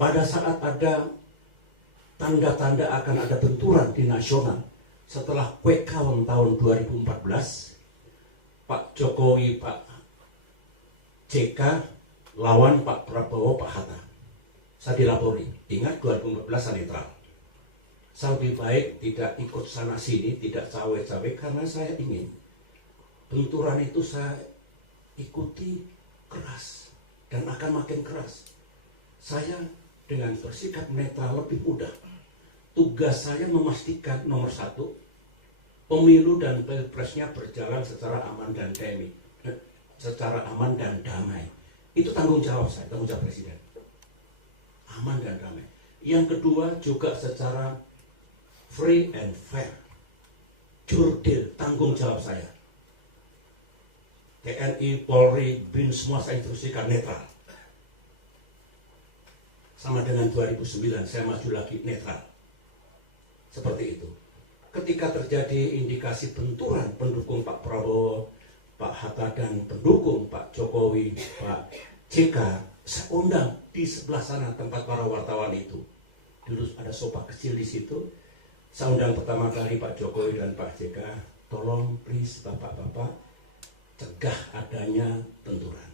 pada saat ada tanda-tanda akan ada benturan di nasional setelah quick count tahun 2014, Pak Jokowi, Pak JK lawan Pak Prabowo, Pak Hatta. Saya dilapori, ingat 2014 saya netral. Saya lebih baik tidak ikut sana sini, tidak cawe-cawe, karena saya ingin benturan itu saya ikuti keras dan akan makin keras. Saya dengan bersikap netral lebih mudah. Tugas saya memastikan nomor satu, pemilu dan pilpresnya berjalan secara aman dan damai, secara aman dan damai. Itu tanggung jawab saya, tanggung jawab presiden. Aman dan damai. Yang kedua juga secara free and fair. Jurdil, tanggung jawab saya. TNI, Polri, BIN semua saya instruksikan netral. Sama dengan 2009, saya maju lagi netral. Seperti itu. Ketika terjadi indikasi benturan pendukung Pak Prabowo, Pak Hatta dan pendukung Pak Jokowi, Pak JK, saya undang di sebelah sana tempat para wartawan itu. Dulu ada sofa kecil di situ. Saya undang pertama kali Pak Jokowi dan Pak JK, tolong please bapak-bapak cegah adanya benturan.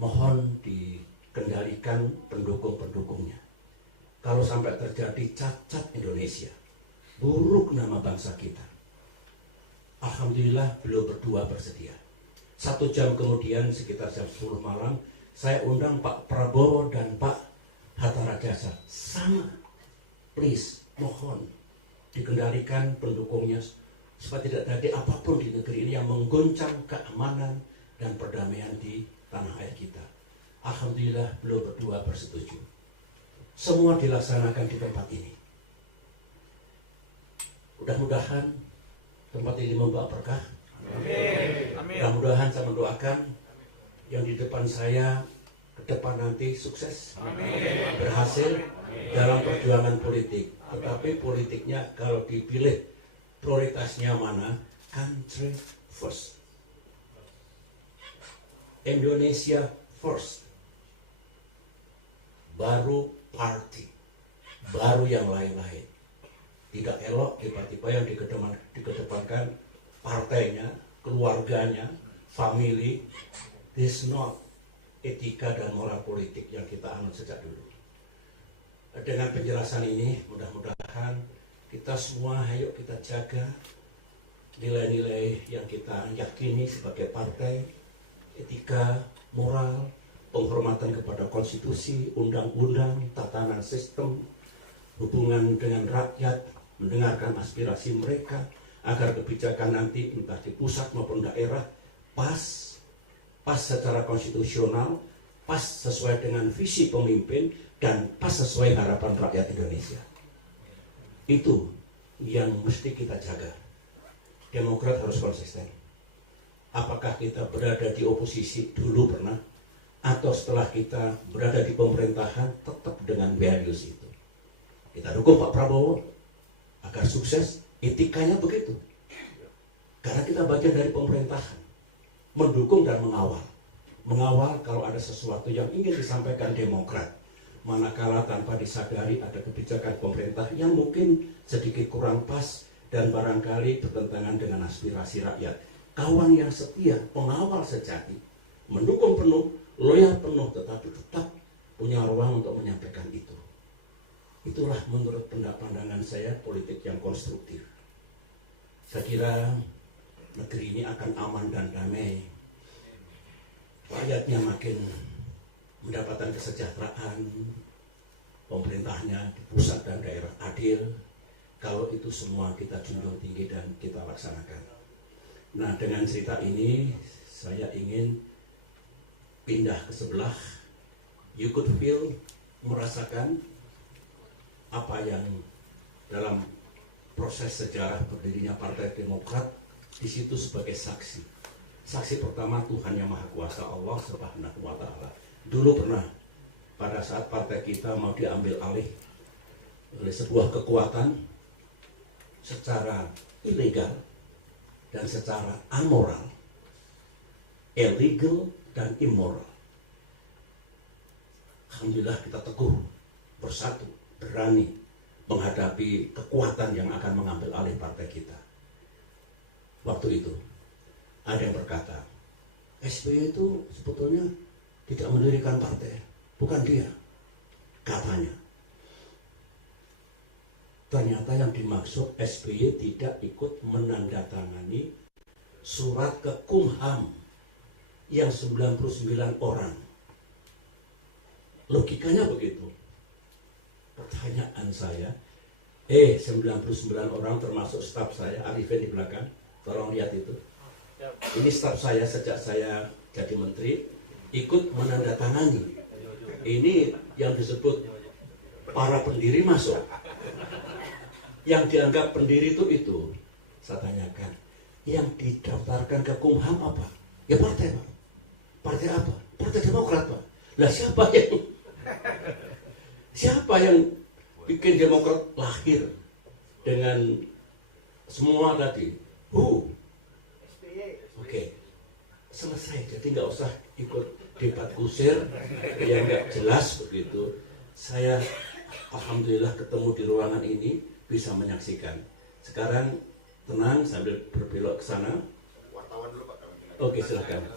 Mohon dikendalikan pendukung-pendukungnya. Kalau sampai terjadi cacat Indonesia, buruk nama bangsa kita. Alhamdulillah beliau berdua bersedia. 1 jam kemudian sekitar jam 10 malam saya undang Pak Prabowo dan Pak Hatta Rajasa. Sama, please, mohon dikendalikan pendukungnya supaya tidak terjadi apapun di negeri ini yang menggoncang keamanan dan perdamaian di tanah air kita. Alhamdulillah beliau berdua bersetuju. Semua dilaksanakan di tempat ini. Mudah-mudahan tempat ini membawa berkah. Amin. Mudah-mudahan saya mendoakan yang di depan saya ke depan nanti sukses, amin, berhasil dalam perjuangan politik. Tetapi politiknya kalau dipilih prioritasnya mana? Country first, Indonesia first, baru party, baru yang lain-lain. Tidak elok tiba-tiba yang dikedepankan partainya, keluarganya, family. This not etika dan moral politik yang kita anut sejak dulu. Dengan penjelasan ini, mudah-mudahan kita semua, ayo kita jaga nilai-nilai yang kita yakini sebagai partai, etika, moral, penghormatan kepada konstitusi, undang-undang, tatanan sistem, hubungan dengan rakyat, mendengarkan aspirasi mereka, agar kebijakan nanti entah di pusat maupun daerah pas secara konstitusional, pas sesuai dengan visi pemimpin, dan pas sesuai harapan rakyat Indonesia. Itu yang mesti kita jaga. Demokrat harus konsisten. Apakah kita berada di oposisi dulu pernah, atau setelah kita berada di pemerintahan tetap dengan values itu. Kita dukung Pak Prabowo agar sukses, etikanya begitu. Karena kita bagian dari pemerintahan, mendukung dan mengawal. Mengawal kalau ada sesuatu yang ingin disampaikan Demokrat, manakala tanpa disadari ada kebijakan pemerintah yang mungkin sedikit kurang pas dan barangkali bertentangan dengan aspirasi rakyat. Kawan yang setia, pengawal sejati, mendukung penuh, loyal penuh, tetapi tetap punya ruang untuk menyampaikan itu. Itulah menurut pandangan saya politik yang konstruktif. Saya kira negeri ini akan aman dan damai. Rakyatnya makin mendapatkan kesejahteraan, pemerintahnya di pusat dan daerah adil. Kalau itu semua kita junjung tinggi dan kita laksanakan. Nah, dengan cerita ini saya ingin pindah ke sebelah. You could feel, merasakan apa yang dalam proses sejarah berdirinya Partai Demokrat di situ sebagai saksi. Saksi pertama Tuhan Yang Maha Kuasa, Allah Subhanahu wa Ta'ala. Dulu pernah pada saat partai kita mau diambil alih oleh sebuah kekuatan secara ilegal dan secara amoral, illegal dan immoral. Alhamdulillah kita teguh bersatu, berani menghadapi kekuatan yang akan mengambil alih partai kita. Waktu itu ada yang berkata, SBY itu sebetulnya tidak mendirikan partai, bukan dia, katanya. Ternyata yang dimaksud SBY tidak ikut menandatangani surat ke Kumham yang 99 orang. Logikanya begitu. Pertanyaan saya, 99 orang termasuk staf saya, Arifin di belakang, tolong lihat itu. Ini staf saya sejak saya jadi menteri, ikut menandatangani. Ini yang disebut para pendiri masuk. Yang dianggap pendiri itu, saya tanyakan, yang didaftarkan ke Kumham apa? Ya partai, Pak. Partai apa? Partai Demokrat, Pak. Lah siapa yang bikin Demokrat lahir dengan semua tadi? Oke. Selesai, jadi nggak usah ikut debat kusir yang nggak jelas begitu. Saya alhamdulillah ketemu di ruangan ini, bisa menyaksikan. Sekarang tenang sambil berbelok ke sana. Oke, silakan.